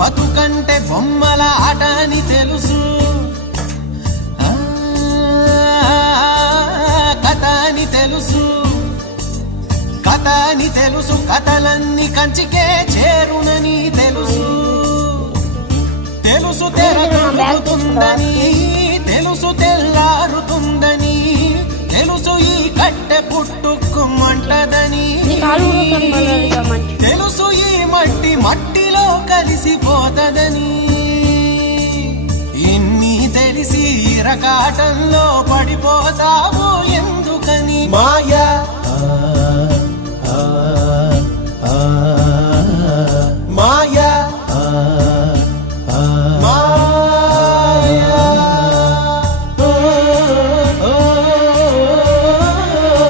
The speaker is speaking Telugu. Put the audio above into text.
బతుకంటే బొమ్మల ఆట అని తెలుసు, కథ అని తెలుసు, కథ అని తెలుసు, కథలన్నీ కంచికే చేరునని తెలుసు, తెలుసు తెరతుందని, తెలుసు తెల్లారుతుందని, తెలుసు ఈ కట్టె పుట్టుకుమంటదని, తెలుసు ఈ మట్టి మట్టిలో కలిసిపోతదని, ఇన్ని తెలిసి ఇరకాటంలో పడిపోతావు ఎందుకని మాయ